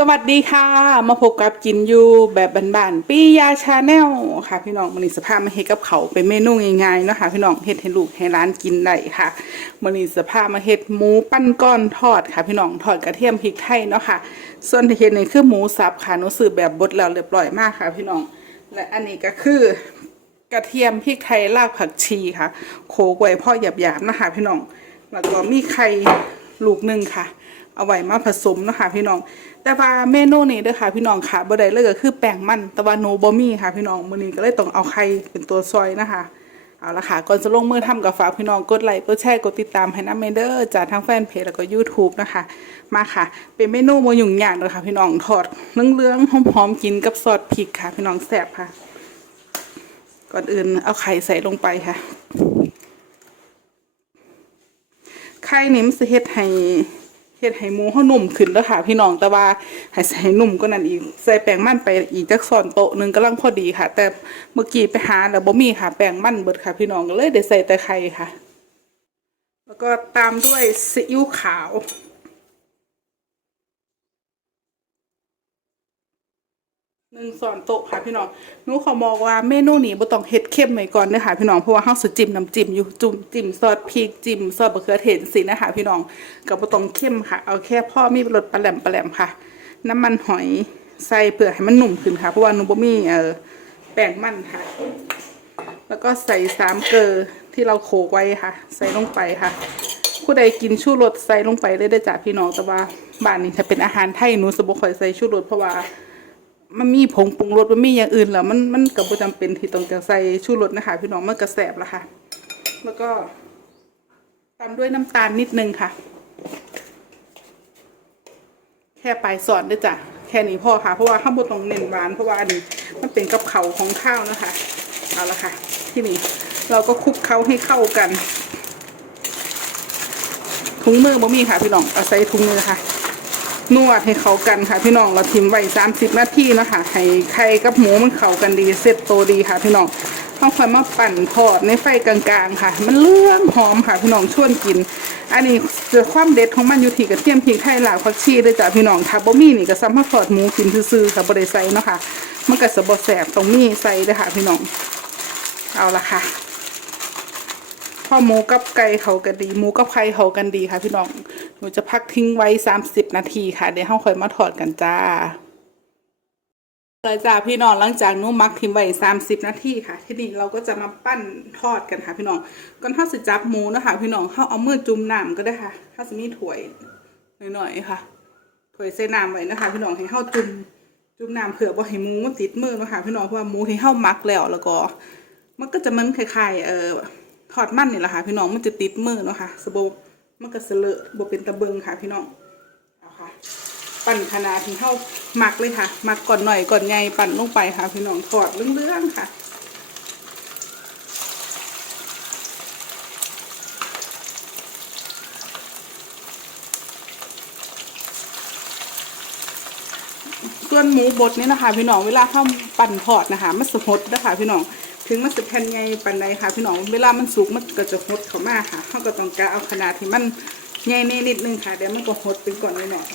สวัสดีค่ะ มาพบกับกินยูแบบบ้านๆปียาชาแนลค่ะพี่น้องมันนี้สภาพมาเฮ็ดกับเขาเป็นเมนูง่ายๆเนาะค่ะพี่น้องเฮ็ดให้ลูกให้ร้านกินได้ค่ะมันนี้สภาพมาเฮ็ดหมูปั้นก้อนทอดค่ะพี่น้องทอดกระเทียมพริกไทยเนาะค่ะ ส่วนที่เฮ็ดนี่คือหมูสับค่ะหนูซื้อแบบบดแล้วเรียบร้อยมากค่ะ พี่น้อง และอันนี้ก็คือกระเทียมพริกไทยรากผักชีค่ะ โขกไว้พ่อหยาบๆนะคะพี่น้องแล้วก็มีไข่ลูกหนึ่งค่ะ เอาไว้มาผสมนะคะพี่น้อง แต่ว่าเมนูนี้เด้อค่ะพี่น้องค่ะบ่ได้เลยก็คือแป้งมันแต่ว่าหนูบ่มีค่ะพี่น้องมื้อนี้ก็เลยต้องเอาไข่เป็นตัวซอยนะคะเอาละค่ะก่อนจะลงมือทำกับฝากพี่น้องกดไลค์กดแชร์กดติดตามให้น้ำเมเดอร์จากทั้งแฟนเพจแล้วก็ YouTube นะคะ มาค่ะ เป็นเมนูโมยุ่งยากเลยค่ะ พี่น้องทอดเรื่องๆหอมๆกินกับซอสพริกค่ะ พี่น้องแซ่บค่ะ ก่อนอื่นเอาไข่ใส่ลงไปค่ะ ไข่นี่มสิเฮ็ดให้ เฮ็ดให้หมูเฮานุ่มขึ้นแล้วค่ะพี่น้องแต่ว่าให้ใส่นุ่มก็นั่นอีกใส่แป้งมันไปอีกจักซ้อนโต๊ะนึงกำลังพอดีค่ะ แต่เมื่อกี้ไปหาแล้วบ่มีค่ะแป้งมันเบิดค่ะ พี่น้องก็เลยได้ใส่แต่ไข่ค่ะ แล้วก็ตามด้วยซีอิ๊วขาว หนึ่งส่วนโต๊ะค่ะพี่น้องหนูขอบอกว่าเมนูนี้บ่ต้องเฮ็ดเข้มไว้ก่อนเด้อค่ะพี่น้องเพราะว่าเฮาสิจิ้มน้ำจิ้มอยู่จุ่มจิ้มซอสพริกจิ้มซอสมะเขือเทศสินะคะพี่น้องก็บ่ต้องเข้มค่ะ เอาแค่พอมีรสปลาแหลมปลาแหลมค่ะ น้ำมันหอยใส่เปลือกให้มันหนุ่มขึ้นค่ะ เพราะว่าหนูบ่มีเอ่อแป้งมันค่ะ แล้วก็ใส่สามเกลือที่เราโขลกไว้ค่ะ ใส่ลงไปค่ะผู้ใดกินชูรสใส่ลงไปเลยได้จ้ะพี่น้องแต่ว่าบ้านนี้ถ้าเป็นอาหารไทยหนูสบ่ค่อยใส่ชูรสเพราะว่า มันมีผงปรุงรสมันมีอย่างอื่นแล้วมันมันก็บ่จำเป็นที่ต้องจะใส่ชูรสนะคะ พี่น้องมันก็แสบละค่ะ แล้วก็ตามด้วยน้ำตาลนิดนึงค่ะ แค่ปลายสอนด้วยจ้ะแค่นี้พอค่ะ เพราะว่าข้าวบดต้องเน้นหวาน เพราะว่าอันนี้มันเป็นกับเขาของข้าวนะคะ เอาละค่ะ ที่นี่เราก็คลุกเคล้าให้เข้ากัน ถุงมือบ่มีค่ะ พี่น้องเอาใส่ถุงมือค่ะ นวดให้เขากันค่ะพี่น้องเราทิมไว้สามสิบนาทีนะคะให้ไข่กับหมูมันเข้ากันดีเสร็จโตดีค่ะพี่น้องต้องค่อยมาปั่นทอดในไฟกลางๆค่ะ มันเลื่องหอมค่ะพี่น้องชวนกิน อันนี้จอความเด็ดของมันอยู่ที่กระเทียมพริกไทยหลากผักชีด้วยจ้ะพี่น้องถ้าบ่มีนี่ก็ซ้ำมาทอดหมูกินซื่อๆค่ะบ่ได้ใส่เนาะค่ะมันก็จะบ่แสบตรงนี้ใส่เด้อค่ะพี่น้องเอาละค่ะพอหมูกับไก่เขากันดีหมูกับไข่เขากันดีค่ะพี่น้อง หนูจะพักทิ้งไว้สามสิบนาทีค่ะ เดี๋ยวเฮาค่อยมาทอดกันจ้าเลยจ้าพี่น้องหลังจากหนูมักทิ้งไว้สามสิบนาทีค่ะ ทีนี้เราก็จะมาปั้นทอดกันค่ะ พี่น้องก่อนเฮาสิจับหมูนะคะพี่น้องเฮาเอามือจุ่มน้ำก็ได้ค่ะ ถ้าจะมีถ้วยหน่อยๆค่ะถ้วยใส่น้ำไว้นะคะ พี่น้องให้เฮาจุ่มจุ่มน้ำเผื่อบ่ให้หมูมันติดมือนะคะพี่น้องเพราะว่าหมูที่เฮามักแล้วแล้วก็ มันก็จะเหมันคล้ายๆเอ่อทอดมันนี่แหละค่ะ พี่น้องมันจะติดมือเนาะค่ะสบ มันก็เสลอะบ่เป็นตะเบิงค่ะพี่น้องเอาค่ะ ปั่นขนาดที่เท่าหมักเลยค่ะหมักก่อนหน่อยก่อนใหญ่ปั่นลงไปค่ะ พี่น้องทอดเรื่องๆค่ะส่วนหมูบดนี่นะคะ พี่น้องเวลาเข้าปั่นทอดนะคะมันสดนะคะ พี่น้อง ถึงมันจะแผ่นใหญ่ปันใดค่ะ พี่น้องเวลามันสุกมันก็จะหดเข้ามาค่ะเขาก็ต้องการเอาขนาดที่มันใหญ่นิดนึงค่ะเดี๋ยวมันก็หดเป็นก่อนหน่อยๆ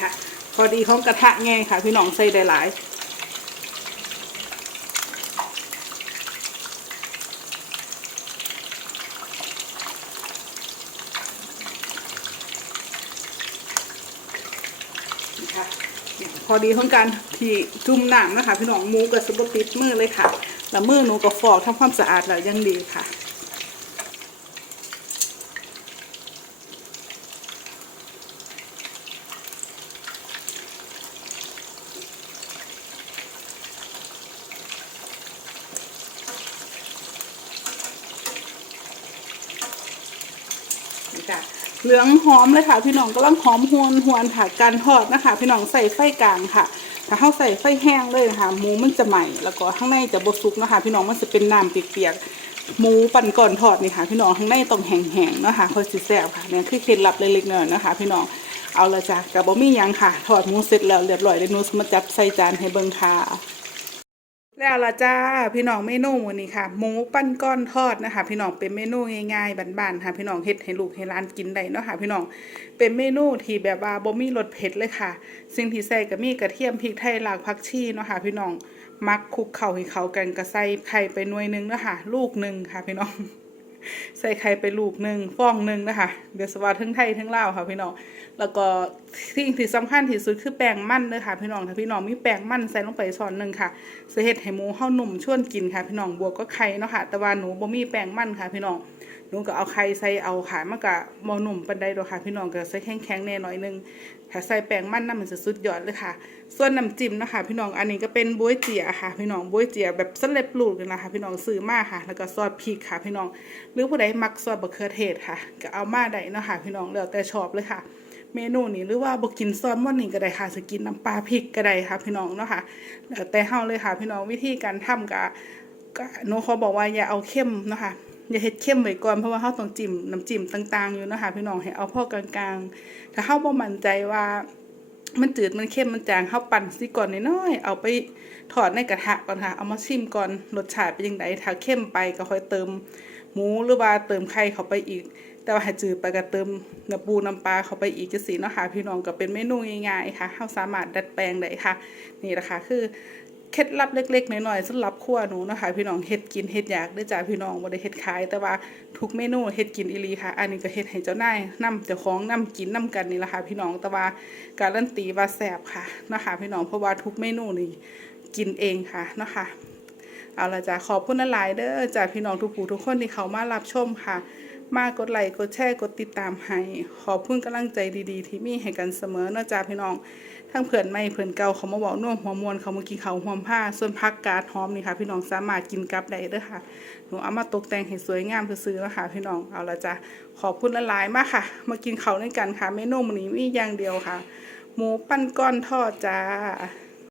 ค่ะ พอดีของกระทะไงค่ะ พี่น้องใส่ได้หลายค่ะเนี่ยพอดีของการที่จุ่มน้ำนะคะ พี่น้องหมูกับสบติดมือเลยค่ะ แล้วมือหนูก็ฟอกทำความสะอาดแล้วยังดีค่ะ นี่ค่ะ เหลืองหอมเลยค่ะพี่น้องก็ลังหอมหวนหวนค่ะการทอดนะคะ พี่น้องใส่ไฟกลางค่ะ ถ้าเข้าใส่ไฟแห้งเลยค่ะหมูมันจะใหม่ แล้วก็ข้างในจะบสุกนะคะ พี่น้องมันจะเป็นน้ำเปียกๆหมูปั่นก่อนทอดนี่ค่ะ พี่น้องข้างในต้องแห้งๆนะคะคอยสิแซ่บค่ะเนี่ยคือเคล็ดลับเล็กๆน้อยๆนะคะ พี่น้องเอาละจ้ะกับ่มีหยังค่ะ ทอดหมูเสร็จแล้วเรียบร้อยเดี๋ยวนูสมาจับใส่จานให้เบิ่งค่ะ แล้วละจ้าพี่น้องเมนูวันนี้ค่ะหมูปั้นก้อนทอดนะคะ พี่น้องเป็นเมนูง่ายๆบ้านๆค่ะ พี่น้องเฮ็ดให้ลูกให้ร้านกินได้เนาะค่ะ พี่น้องเป็นเมนูที่แบบว่าบ่มีรสเผ็ดเลยค่ะ สิ่งที่ใส่ก็มีกระเทียมพริกไทยรากผักชีเนาะค่ะ พี่น้องมักคลุกเข่าให้เขากันก็ใส่ไข่ไปหน่วยหนึงเนาะค่ะ ลูกหนึ่งค่ะ พี่น้อง ใส่ไข่ไปลูกหนึ่งฟองหนึ่งนะคะ เดี๋ยวสวัสดทั้งไทยทั้งลาวค่ะพี่น้อง แล้วก็สิ่งที่สำคัญที่สุดคือแป้งมันเด้อค่ะพี่น้องถ้าพี่น้องมีแป้งมันใส่ลงไปช้อนหนึ่งค่ะสิเห็ดให้หมูเฮาหนุ่มชวนกินค่ะพี่น้องบวกก็ไข่เนาะค่ะ แต่ว่าหนูบ่มีแป้งมันค่ะพี่น้อง หนูก็เอาไข่ใส่เอาค่ะมันก็บ่นุ่มปานใดดอกค่ะ พี่น้องก็ใส่แข็งๆแน่หน่อยหนึงถ้าใส่แป้งมันน่ะมันจะสุดยอดเลยค่ะ ส่วนน้ำจิ้มนะคะ พี่น้องอันนี้ก็เป็นบ๊วยเจี๋ยค่ะ พี่น้องบ๊วยเจี๋ยแบบสเร็จรูปเลยนะคะ พี่น้องซื้อมาค่ะ แล้วก็ซอสพริกค่ะ พี่น้อง หรือผู้ใดมักซอสบะเขือเทศค่ะ ก็เอามาได้เนาะค่ะพี่น้องแล้วแต่ชอบเลยค่ะเมนูนี้หรือว่าบกินซอสม่อนนี่ก็ได้ค่ะจะกินน้ำปลาพริกก็ได้ค่ะ พี่น้องเนาะค่ะแล้วแต่เฮาเลยค่ะ พี่น้องวิธีการทำก็ก็หนูขอบอกว่าอย่าเอาเข้มเนาะค่ะ อย่าเฮ็ดเข้มไว้ก่อนเพราะว่าเฮาต้องจิ้มน้ำจิ้มต่างๆ อยู่เนาะคะพี่น้องให้เอาพอกลางๆ ถ้าเฮาบ่มั่นใจว่า มันจืดมันเข้มมันจางเฮาปั่นซิก่อนน้อยๆเอาไปทอดในกระทะก่อนค่ะเอามาชิมก่อนรสชาติเป็นยังไงถ้าเข้มไปก็ค่อยเติมหมูหรือว่าเติมไข่เข้าไปอีก แต่ว่าให้จืดไปก็เติมน้ำปูน้ำปลาเข้าไปอีกจังซี่เนาะค่ะพี่น้องก็เป็นเมนูง่ายๆค่ะเฮาสามารถดัดแปลงได้ค่ะ นี่แหละคะคือ เคล็ดลับเล็กๆน้อยๆสำหรับครัวหนูนะคะ พี่น้องเฮ็ดกินเฮ็ดอยากเด้จ้าพี่น้องบ่ได้เฮ็ดขาย แต่ว่าทุกเมนูเฮ็ดกินอีหลีค่ะ อันนี้ก็เฮ็ดให้เจ้านายนํเจ้าของนํกินนํกันนี่แหละค่ะ พี่น้องแต่ว่าการันตีว่าแซ่บค่ะนะคะพี่น้องเพราะว่าทุกเมนูนี่กินเองค่ะนะคะเอาละจ้ะขอบคุณหลายเด้อจากพี่น้องทุกผู้ทุกคนที่เขามารับชมค่ะ มากดไลค์กดแชร์กดติดตามให้ขอบคุณกำลังใจดีๆ ที่มีให้กันเสมอเนาะจ้าพี่น้อง ทั้งเผื่อนใหม่เผื่อนเก่าเขามาบอกน่วมหัวมวลเขามากินเขาหอมผ้า ส่วนพักกาดหอมนี่ค่ะ พี่น้องสามารถกินกับได้เด้อค่ะ หนูเอามาตกแต่งให้สวยงามซื้อๆแล้วค่ะ พี่น้องเอาละจ้ะขอบคุณหลายมากค่ะ มากินเขาด้วยกันค่ะเมนูมื้อนี้มีอย่างเดียวค่ะ หมูปั้นก้อนทอดจ้า